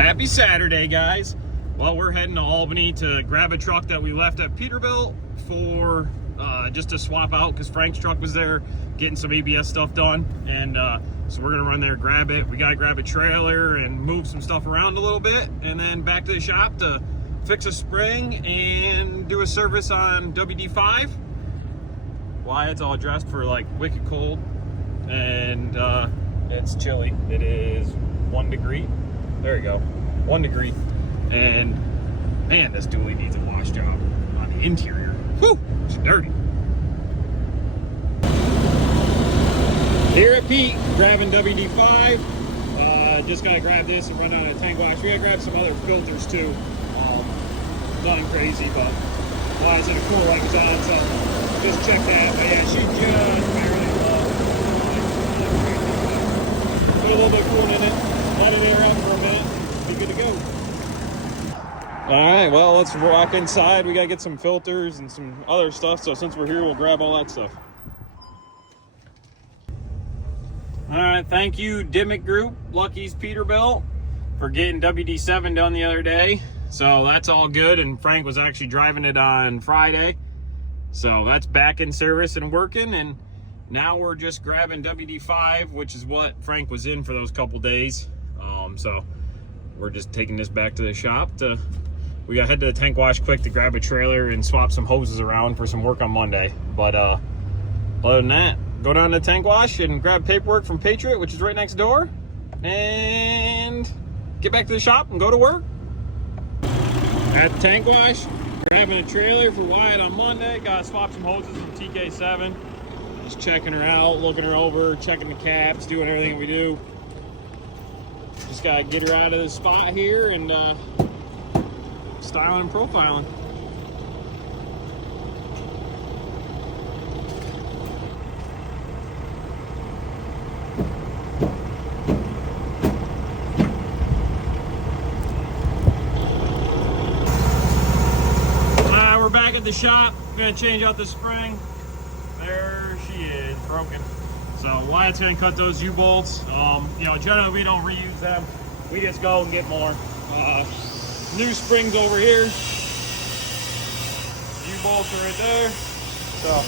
Happy Saturday, guys. Well, we're heading to Albany to grab a truck that we left at Peterbilt for just to swap out because Frank's truck was there getting some ABS stuff done. And so we're gonna run there, grab it. We gotta grab a trailer and move some stuff around a little bit, and then back to the shop to fix a spring and do a service on WD-5. Wyatt's all dressed for like wicked cold, and it's chilly. It is 1 degree. There you go, 1 degree. And man, this dually needs a wash job on the interior. Whew, it's dirty. Here at Pete, grabbing WD-5. Just gotta grab this and run out of tank wash. We gotta grab some other filters too. Nothing crazy, but Wyatt's in a cool like that, so just check that. But yeah, she just barely put a little bit of coolant in it, let it air out for a minute, be good to go. All right, well, let's walk inside. We gotta get some filters and some other stuff, so since we're here, we'll grab all that stuff. All right, thank you, Dimmick Group, Lucky's Peterbilt, for getting WD-7 done the other day. So that's all good, and Frank was actually driving it on Friday. So that's back in service and working, and now we're just grabbing WD-5, which is what Frank was in for those couple days. So we're just taking this back to the shop. We got to head to the tank wash quick to grab a trailer and swap some hoses around for some work on Monday. But other than that, go down to the tank wash and grab paperwork from Patriot, which is right next door, and get back to the shop and go to work. At the tank wash, grabbing a trailer for Wyatt on Monday. Gotta swap some hoses from TK7. Just checking her out, looking her over, checking the caps, doing everything we do. Just gotta get her out of the spot here and styling and profiling. We're back at the shop. Gonna change out the spring. There she is, broken. So Wyatt's gonna cut those U-bolts. You know, generally we don't reuse them. We just go and get more. New springs over here. U-bolts are right there. So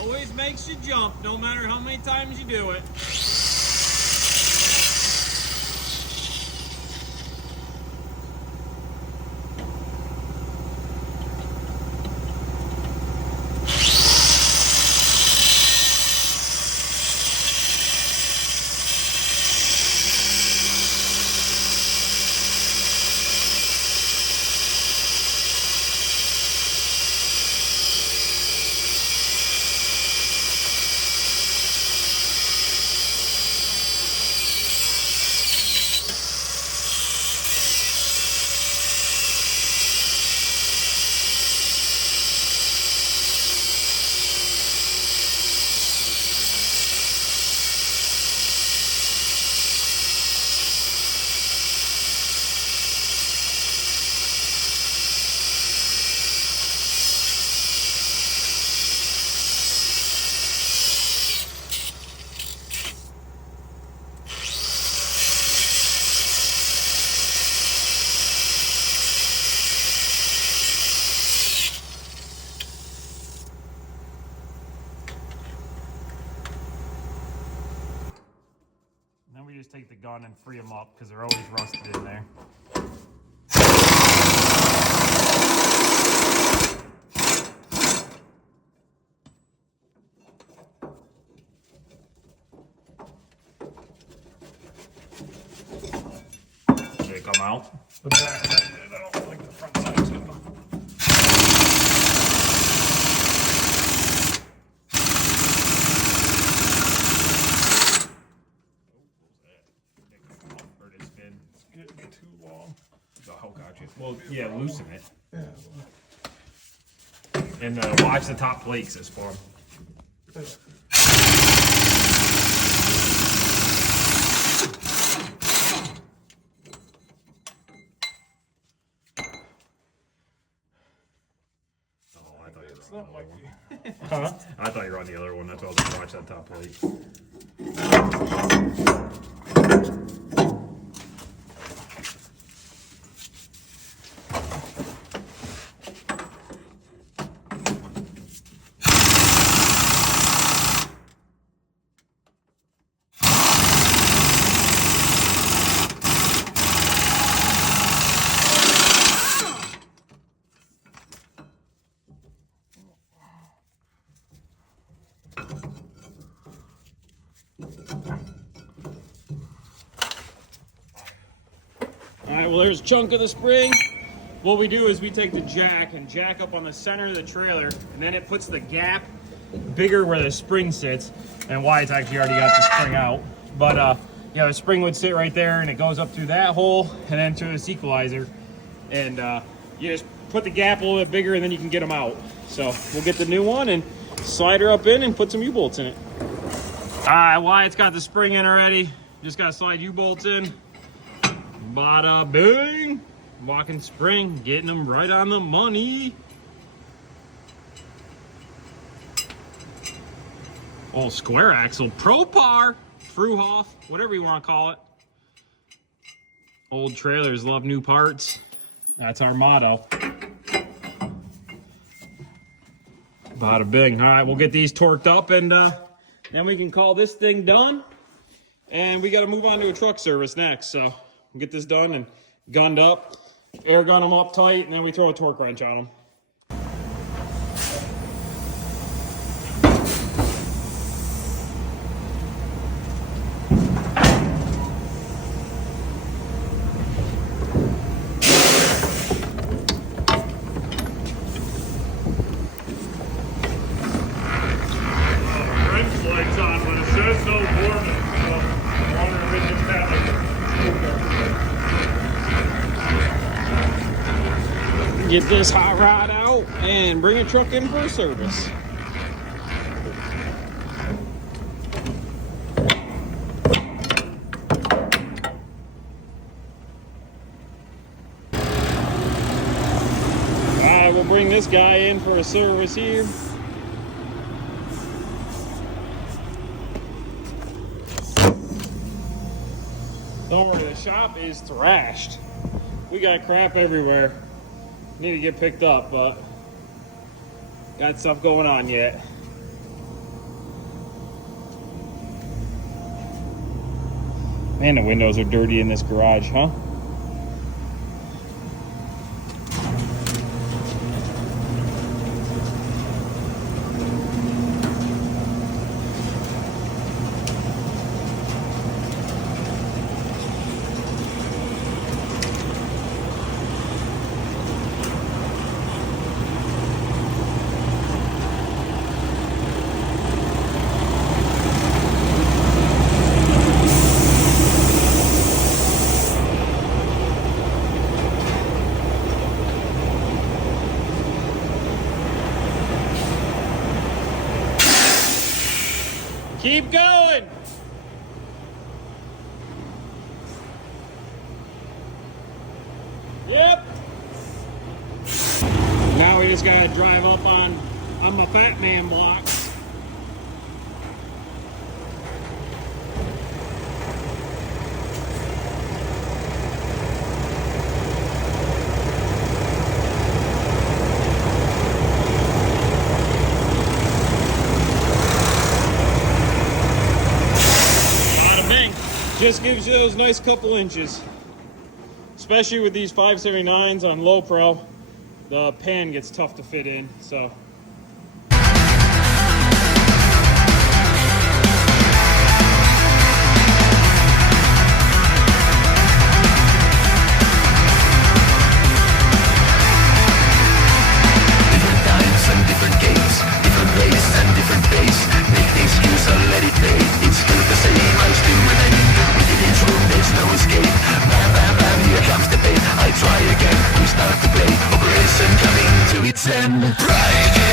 always makes you jump, no matter how many times you do it. We just take the gun and free them up because they're always rusted in there. They come out. The back side, I don't like the front sides of them. Too long. Oh, gotcha. Well, yeah, loosen it. Yeah. And watch the top plates this form. That might be. Huh? I thought you were on the other one. That's why I was gonna watch that top plate. All right, well, there's a chunk of the spring. What we do is we take the jack and jack up on the center of the trailer, and then it puts the gap bigger where the spring sits, and Wyatt's actually already got the spring out. But yeah, the spring would sit right there, and it goes up through that hole and then to this equalizer. And you just put the gap a little bit bigger, and then you can get them out. So we'll get the new one and slide her up in and put some U-bolts in it. All right, Wyatt's got the spring in already. Just gotta slide U-bolts in. Bada bing! Walking spring, getting them right on the money. Old square axle, Propar, Fruhoff, whatever you want to call it. Old trailers love new parts. That's our motto. Bada bing. All right, we'll get these torqued up, and then we can call this thing done. And we got to move on to a truck service next, so we'll get this done and gunned up, air gun them up tight, and then we throw a torque wrench on them. Get this hot rod out and bring a truck in for a service. Alright, we'll bring this guy in for a service here. Don't worry, the shop is thrashed. We got crap everywhere. Need to get picked up, but got stuff going on yet. Man, the windows are dirty in this garage, huh? Keep going. Yep. Now we just gotta drive up on my fat man blocks. Just gives you those nice couple inches. Especially with these 579s on low pro, the pan gets tough to fit in, so. Different times and different games, different ways and different pace. Make the excuse or let it play. It's still the same, I still remain. There's no escape. Bam, bam, bam, here comes the pain. I try again, we start to play. Operation coming to its end. Right.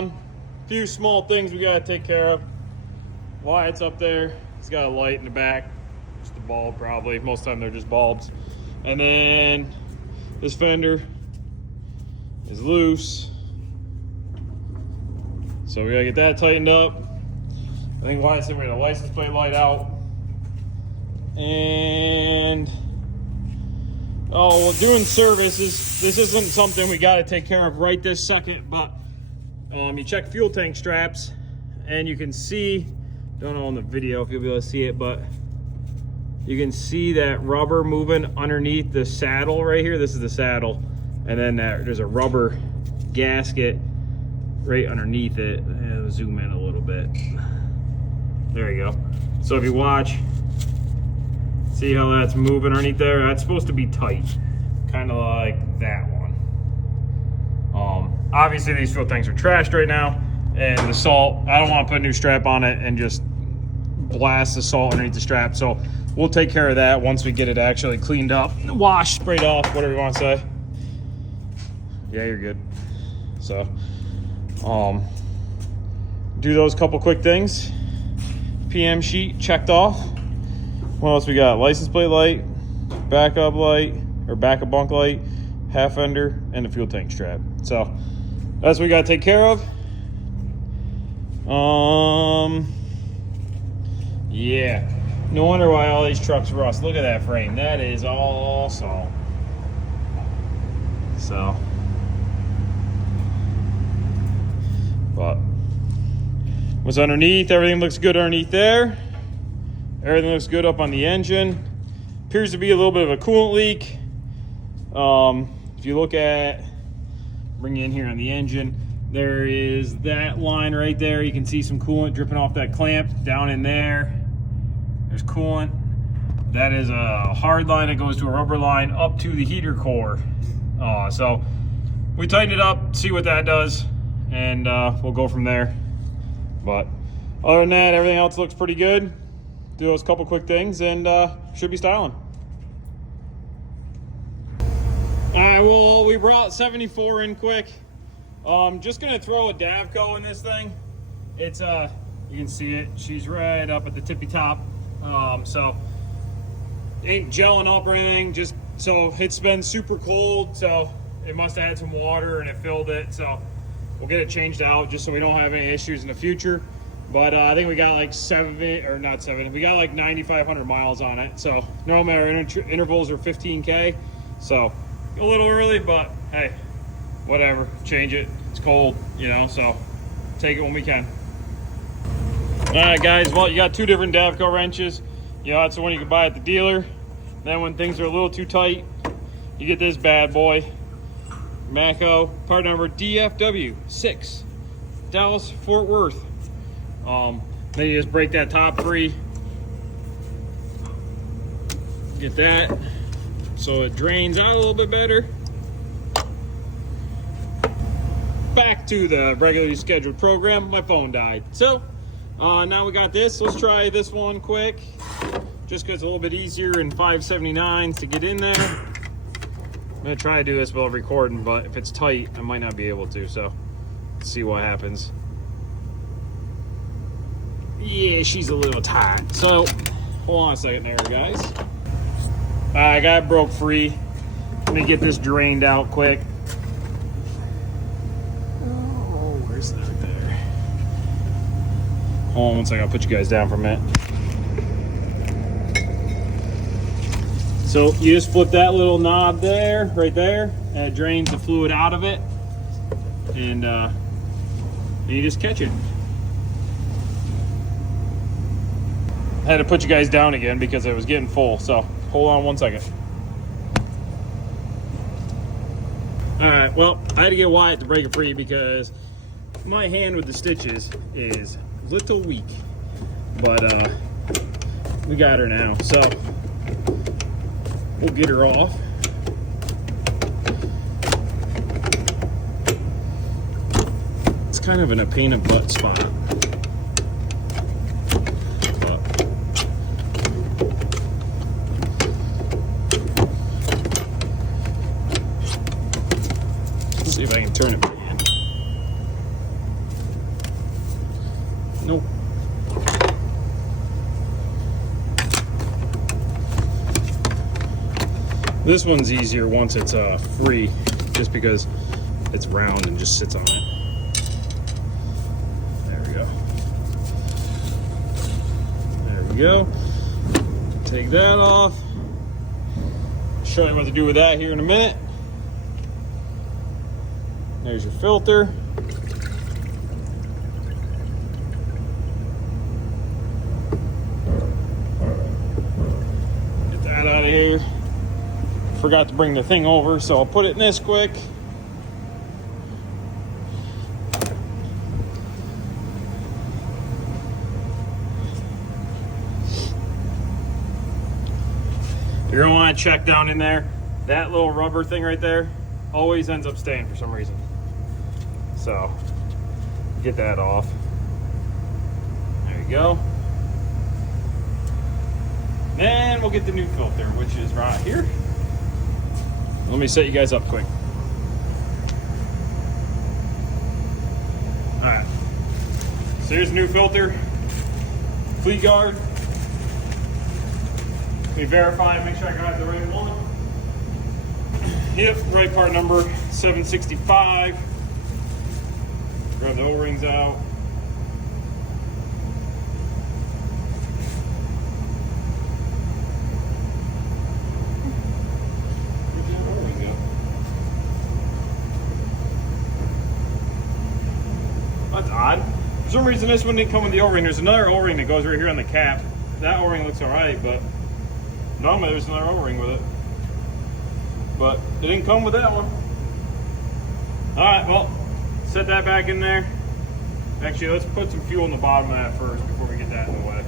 on. A few small things we gotta take care of. Wyatt's up there. He's got a light in the back. Just a bulb probably. Most of the time they're just bulbs. And then this fender is loose. So we gotta get that tightened up. I think Wyatt said we had a license plate light out. And well, doing services, this isn't something we got to take care of right this second, but you check fuel tank straps and you can see, don't know on the video if you'll be able to see it, but you can see that rubber moving underneath the saddle right here. This is the saddle, and then there's a rubber gasket right underneath it. I'll zoom in a little bit. There you go. So if you watch, see how that's moving underneath there? That's supposed to be tight, kind of like that one. Obviously these fuel tanks are trashed right now, and the salt, I don't want to put a new strap on it and just blast the salt underneath the strap. So we'll take care of that once we get it actually cleaned up, washed, sprayed off, whatever you want to say. Yeah, you're good. So, do those couple quick things. PM sheet checked off. What else we got? License plate light, backup light, or backup bunk light, half fender, and the fuel tank strap. So that's what we got to take care of. Yeah. No wonder why all these trucks rust. Look at that frame. That is all salt. So, but what's underneath? Everything looks good underneath there. Everything looks good up on the engine. Appears to be a little bit of a coolant leak. If you look at, bring you in here on the engine, there is that line right there. You can see some coolant dripping off that clamp down in there. There's coolant. That is a hard line that goes to a rubber line up to the heater core. So we tighten it up, see what that does, and we'll go from there. But other than that, everything else looks pretty good. Do those couple quick things and should be styling. All right, well, we brought 74 in quick. Just gonna throw a Davco in this thing. It's you can see it, she's right up at the tippy top. So ain't gelling up or anything, just so it's been super cold, so it must have had some water and it filled it. So we'll get it changed out just so we don't have any issues in the future. But I think we got like we got like 9,500 miles on it. So normally our intervals are 15K. So a little early, but hey, whatever, change it. It's cold, you know, so take it when we can. All right, guys, well, you got two different Davco wrenches. You know, that's the one you can buy at the dealer. Then when things are a little too tight, you get this bad boy. Mako, part number DFW6, Dallas, Fort Worth. Then you just break that top free. Get that so it drains out a little bit better. Back to the regularly scheduled program. My phone died. So now we got this. Let's try this one quick. Just because it's a little bit easier in 579s to get in there. I'm gonna try to do this while recording, but if it's tight, I might not be able to. So let's see what happens. Yeah, she's a little tight. So hold on a second there, guys. I got it broke free. Let me get this drained out quick. Oh, where's that there? Hold on one second, I'll put you guys down for a minute. So you just flip that little knob there, right there, and it drains the fluid out of it. And you just catch it. I had to put you guys down again because it was getting full, so hold on one second. All right, well, I had to get Wyatt to break it free because my hand with the stitches is a little weak, but we got her now, so we'll get her off. It's kind of in a pain in the butt spot. See if I can turn it by hand. Nope. This one's easier once it's free, just because it's round and just sits on it. There we go. There we go. Take that off. Show you what to do with that here in a minute. There's your filter. Get that out of here. Forgot to bring the thing over, so I'll put it in this quick. You're gonna want to check down in there. That little rubber thing right there always ends up staying for some reason. So get that off. There you go. Then we'll get the new filter, which is right here. Let me set you guys up quick. All right. So here's the new filter. Fleet guard. Let me verify and make sure I got the right one. Yep, right part number 765. Grab the O-rings out. That's odd. For some reason this one didn't come with the O-ring. There's another O-ring that goes right here on the cap. That O-ring looks alright, but normally there's another O-ring with it. But it didn't come with that one. Alright, well, set that back in there. Actually, let's put some fuel in the bottom of that first before we get that in the way.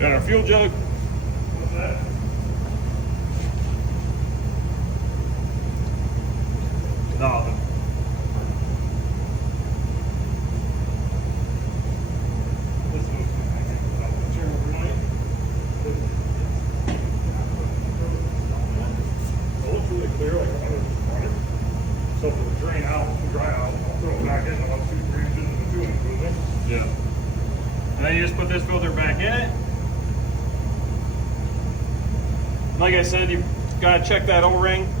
Got our fuel jug. What's that? Nothing. This one's overnight. It looks really clear, like water. So if it'll drain out and dry out, I'll throw it back in and I'll 2-3 inches in the fueling cooler. Yeah. And then you just put this filter back in it. Like I said, you gotta check that O-ring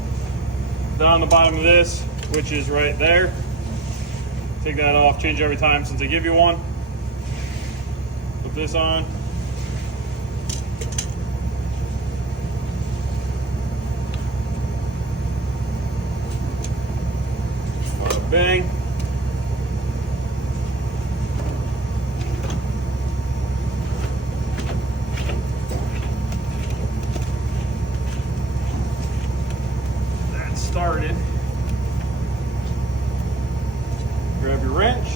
down the bottom of this, which is right there. Take that off, change every time since they give you one. Put this on. Bada bang. Started. Grab your wrench.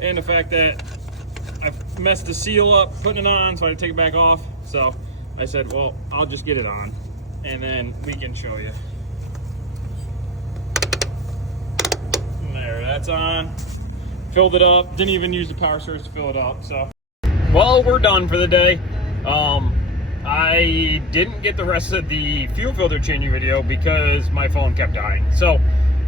And the fact that I messed the seal up putting it on, so I had to take it back off. So I said, well, I'll just get it on and then we can show you. And there, that's on. Filled it up. Didn't even use the power source to fill it up. So, well, we're done for the day. I didn't get the rest of the fuel filter changing video because my phone kept dying. So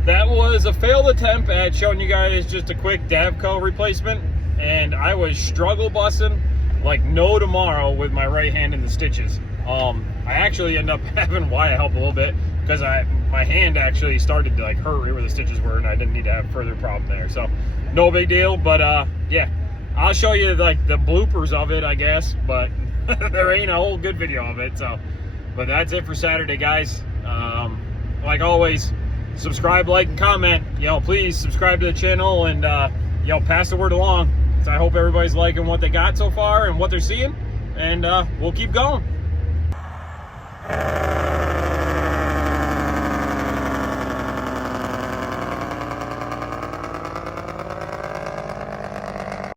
that was a failed attempt at showing you guys just a quick Davco replacement. And I was struggle busting like no tomorrow with my right hand in the stitches. I actually ended up having Wyatt help a little bit because my hand actually started to like hurt right where the stitches were, and I didn't need to have further problem there. So no big deal, but yeah, I'll show you like the bloopers of it, I guess. But there ain't a whole good video of it. So, but that's it for Saturday, guys. Like always, subscribe, like, and comment. Please subscribe to the channel and pass the word along. So I hope everybody's liking what they got so far and what they're seeing, and we'll keep going.